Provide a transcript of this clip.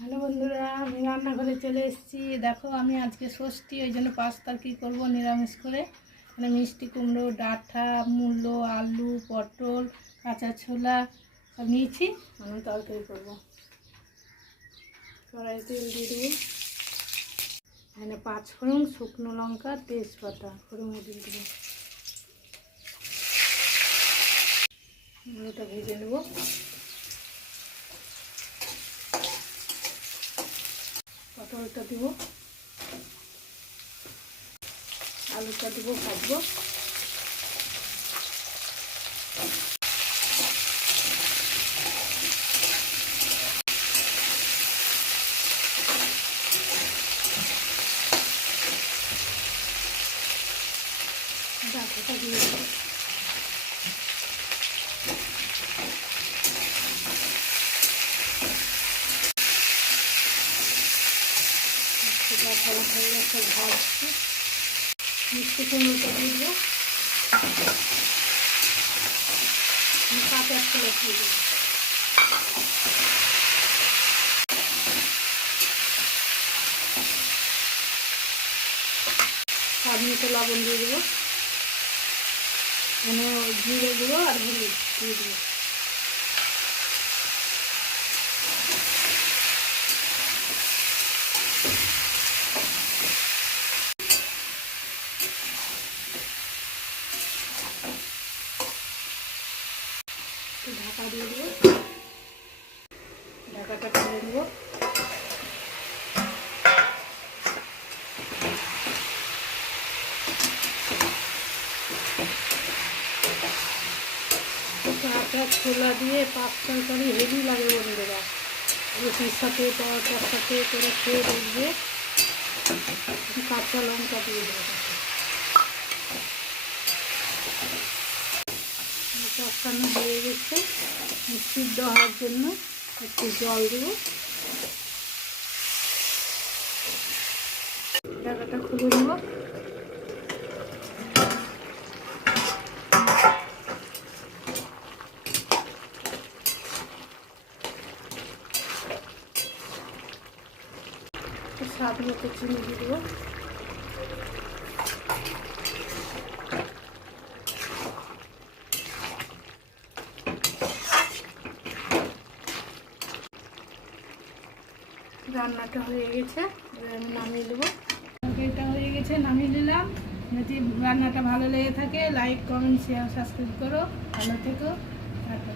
Hello বন্ধুরা, আমি রান্নাঘরে চলে এসেছি। দেখো, আমি আজকে ষষ্ঠী, ওই জন্য পাঁচ তরকারি করবো নিরামিষ করে। মানে মিষ্টি কুমড়ো, ডাঁটা, মূলো, আলু, পটল, কাঁচা ছোলা সব নিয়েছি। আমি তরকারি করবো। কড়াইতে তেল দিয়ে দেবো। এখানে 5 ফোড়ন, শুকনো লঙ্কা, তেজপাতা ফোড়নে দিয়ে দেবো। মূলোটা ভেজে নেবো। পটলটা দেবো, আলুটা দেবো, ভাজবো। ডাঁটাটা দিয়ে দেবো। ডাঁটা হয়ে গেছে, ভাজছি। মিষ্টি কুমড়োটা দিয়ে দেবো, কাঁচা ছোলা দিয়ে দেবো। স্বাদ মতো লবণ দিয়ে দেবো। এখানে জিরে গুঁড়ো আর হলুদ দিয়ে দেবো। ঢাকা দিয়ে দেবো, ঢাকাটা খুলে দেবো। কাঁচা ছোলা দিয়ে পাঁচ তরকারি হেভি লাগে বন্ধুরা। রুটির সাথে পরোটার সাথে করে খেয়ে দেখবে। কাঁচা লঙ্কা দিয়ে দেবো। কষানো হয়ে গেছে, সিদ্ধ হওয়ার জন্য একটু জল দেবো। ঢাকাটা খুলে নেব। স্বাদ মতো চিনি দিয়ে দেবো। রান্নাটা হয়ে গেছে, এবার আমি নামিয়ে দেবো। তরকারিটা হয়ে গেছে, নামিয়ে নিলাম। যদি রান্নাটা ভালো লেগে থাকে, লাইক, কমেন্ট, শেয়ার, সাবস্ক্রাইব করো। ভালো থেকো, টাটা।